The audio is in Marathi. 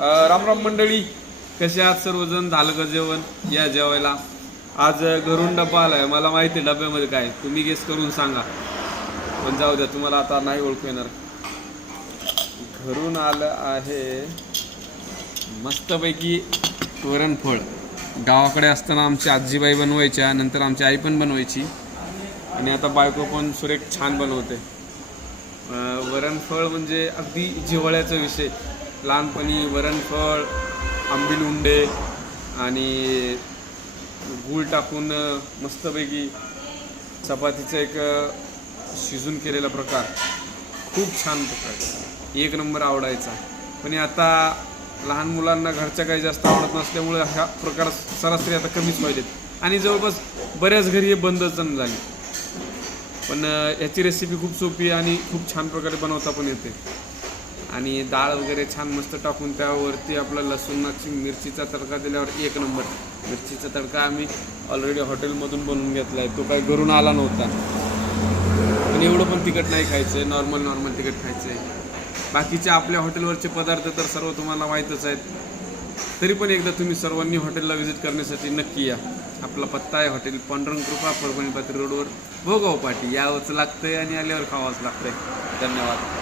राम राम मंडळी, कसे आहात सर्वजण? झालं का जेवण? या जेवायला. आज घरून डब्बा आलाय. मला माहिती आहे डब्यामध्ये काय, तुम्ही गेस करून सांगा. पण जाऊ द्या, तुम्हाला आता नाही ओळखू येणार. घरून आलं आहे मस्तपैकी वरणफळ. गावाकडे असताना आमची आजीबाई बनवायच्या, नंतर आमची आई पण बनवायची, आणि आता बायको पण सुरेख छान बनवते. वरणफळ म्हणजे अगदी जिव्हाळ्याचा विषय. लहानपणी वरणफळ, आंबील उंडे आणि गूळ टाकून मस्तपैकी चपातीचा एक शिजून केलेला प्रकार, खूप छान प्रकार, एक नंबर आवडायचा. पण आता लहान मुलांना घरच्या काही जास्त आवडत नसल्यामुळे हा प्रकार सरासरी आता कमीच व्हायलेत आणि जवळपास बऱ्याच घरी हे बंदच झाले. पण याची रेसिपी खूप सोपी आणि खूप छान प्रकारे बनवता पण येते. आणि डाळ वगैरे छान मस्त टाकून त्यावरती आपला लसूणाची मिरचीचा तडका दिल्यावर एक नंबर. मिरचीचा तडका आम्ही ऑलरेडी हॉटेलमधून बनवून घेतला आहे, तो काय घरून आला नव्हता. पण एवढं पण तिखट नाही खायचं आहे, नॉर्मल तिखट खायचं आहे. बाकीचे आपल्या हॉटेलवरचे पदार्थ तर सर्व तुम्हाला माहीतच आहेत. तरी पण एकदा तुम्ही सर्वांनी हॉटेलला व्हिजिट करण्यासाठी नक्की या. आपला पत्ता आहे हॉटेल पांडुरंग कृपा, परभणी पात्री रोडवर, भोगाव पाटी. यावंच लागतंय आणि आल्यावर खावाच लागतंय. धन्यवाद.